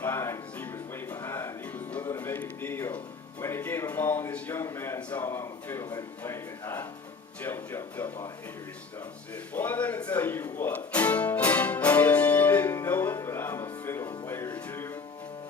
fine, cause he was way behind. He was willing to make a deal. When he came along, this young man saw him on the fiddle and playing it high. Jill jumped up on a hickory stump, said, boy, let me tell you what. I guess you didn't know it, but I'm a fiddle player too.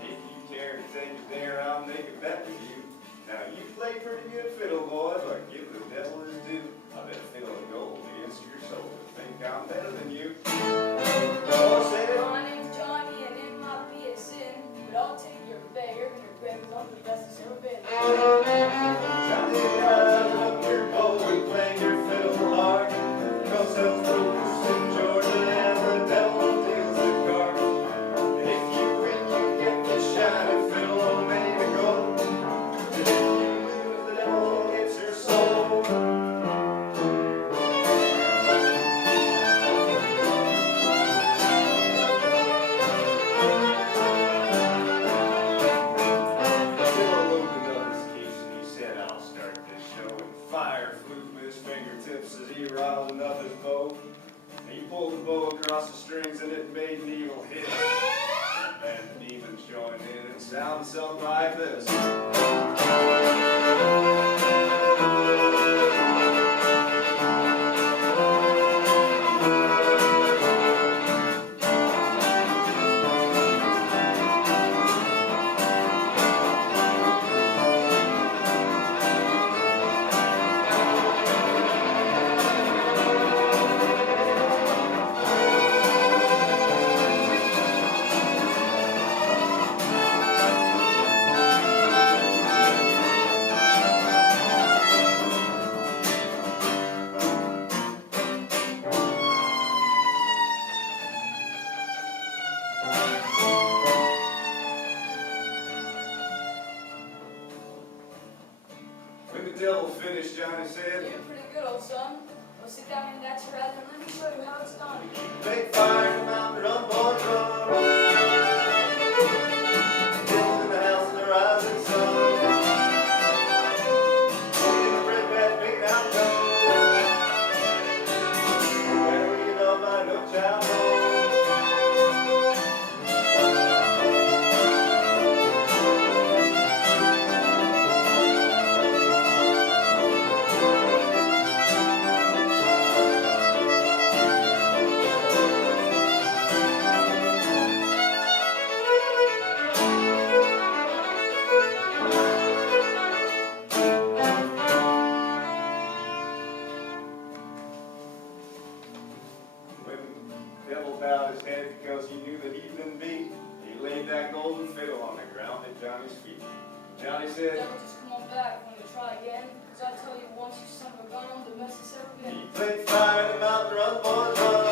If you care to take it there, I'll make a bet with you. Now you play pretty good fiddle, boy, but give the devil his due. I bet a fiddle of gold against your soul. Think I'm better than you. Boy said, my name's Johnny and it might be a sin, but I'll take your bear and your grave on the best it's ever been. Johnny, rise up your bow and play your fiddle hard. Cause hell's loose in Georgia and the devil deals the card. And if you win, you get the shiny fiddle all made of gold. And if you lose, the devil gets your soul. Fiddle opened up his case and he said, I'll start this show. And fire flew from his fingertips as he rounded up his bow. And he pulled the bow across the strings and it made an evil hit. And the demons joined in and sounded something like this. When the devil finished, Johnny said, You're pretty good, old son. Well, sit down in that chair and let me show you how it's done. Take fire and mount the run, boy, run. Hills in the house of the rising sun. In the bread bag, big and out where you know my no child home. When the devil bowed his head because he knew that he'd been beat, he laid that golden fiddle on the ground at Johnny's feet. Johnny said, Devil, just come on back when you try again. Cause I tell you once, you son of a gun, the best it's ever been. he played fire in the mountain, run, boys, run.